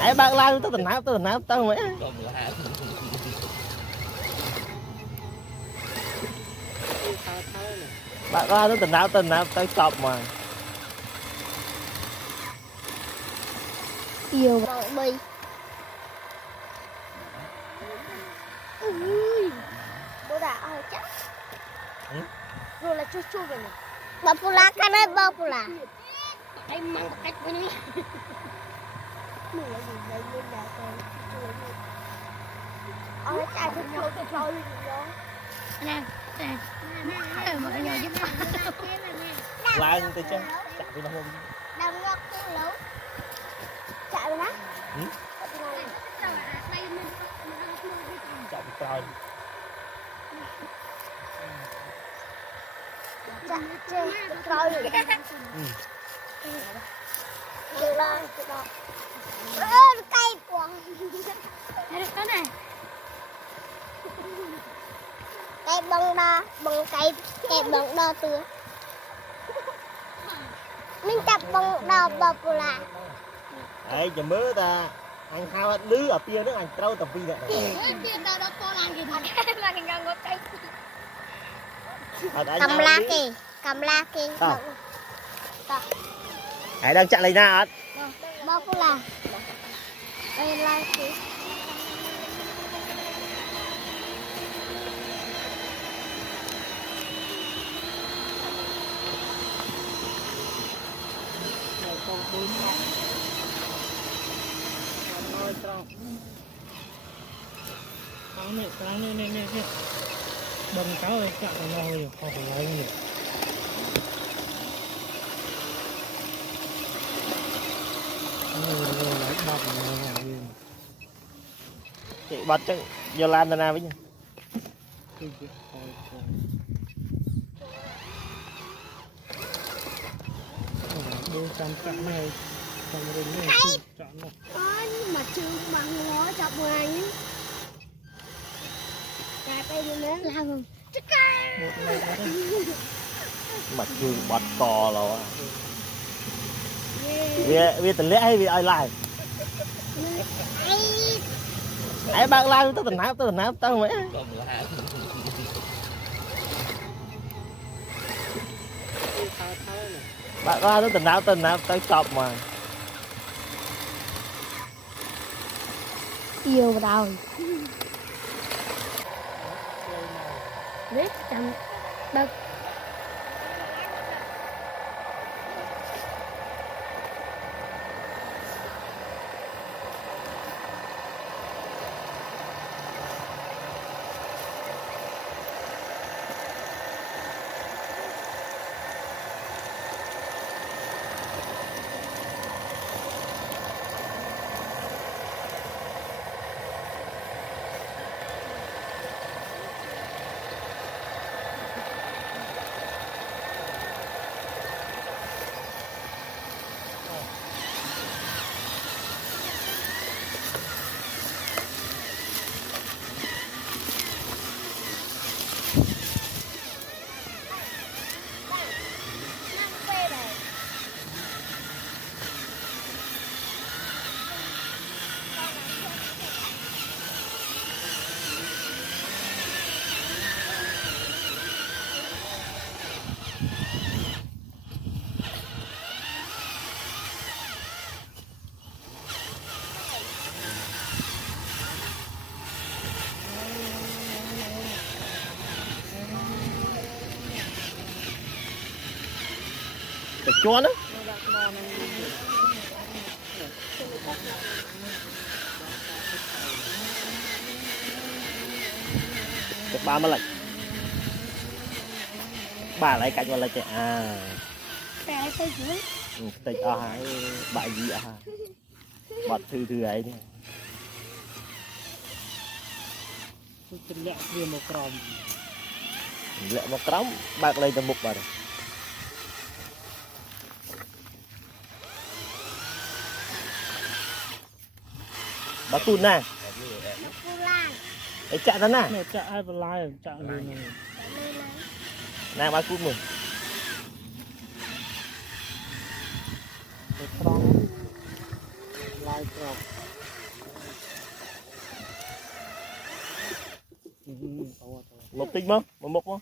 ai bạn lao tới tận nào tao mấy bạn lao tới tận nào tới cọp mà nhiều bay bố đã hơi chắc rồi là chua chua vậy nè bà pula cái này bà pula em mang cách bên này mùi là gì vậy bên nhà tôi ôi chạy tôi trôi luôn đó nè nè mà cái nhà giúp lại từ chân chạy đi nó không đang ngóc cái lấu chạy rồi đó chạy đi coi chạy chơi coi rồi được rồi cây quá cái này cây bông đo bằng cây bông đo tưa mình chặt bông đo bò pula ấy giờ mới ta anh hao đứa ở kia nữa anh trâu tập vi đấy cầm la kì hãy đang chặn lấy nào bò pula đây là kì nè bông cáo này chạm vào nhau nhiều không phải nói nhiều chị bật chứ giờ lan nào với nhau đôi trăm chạm này trong rừng này chạm này nhưng mà chưa bằng ngó chọc ngoài cái đây nữa làm mặt dù bật cò rồi vì tình lẽ hay vì ai lại ai bạn lao tới tận nào tao mấy bạn lao tới tận nào tới cọp mà nhiều rồi biết chậm bật chua nữa được ba mươi lệnh bà lại cạnh vào là chạy tịch hai bài gì bật thư ấy đi lẹ kia một còng lẹ một còng bạc lấy tầm mục vào đây bà tun nè ấy chạ thân à nó chạ ai vào lai chạ người này nàng ba cút mừng trong lai trọc một tinh không một mục không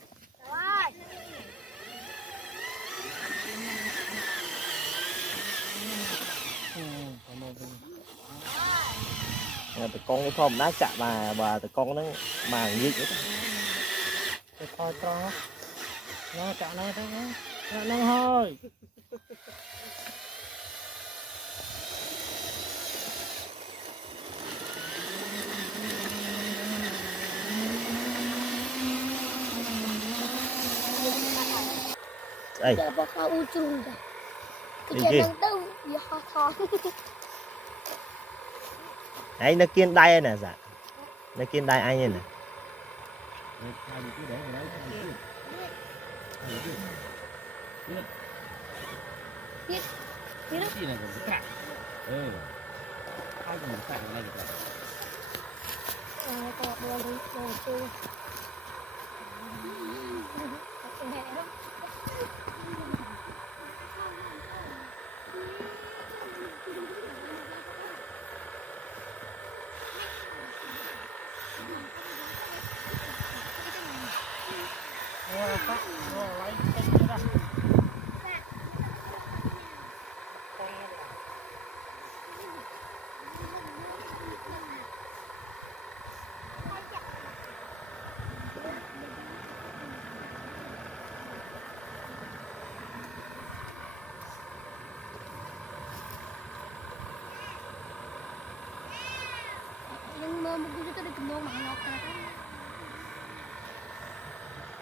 từ con cái thom đá chạm và từ con nó mà như vậy cái coi trọc nó chạ nó thế nó hơi đây giờ bà khao u chung rồi cái Gì? chuyện đang đâu vì họ thon ấy nó kiên đai nè dạ nó kiên đai anh nè biết biết đó gì này cũng cạn ai cũng cạn này được còn đồ đi đồ chơi lấy tinh ra nhưng mà một cái tôi được mua mà nó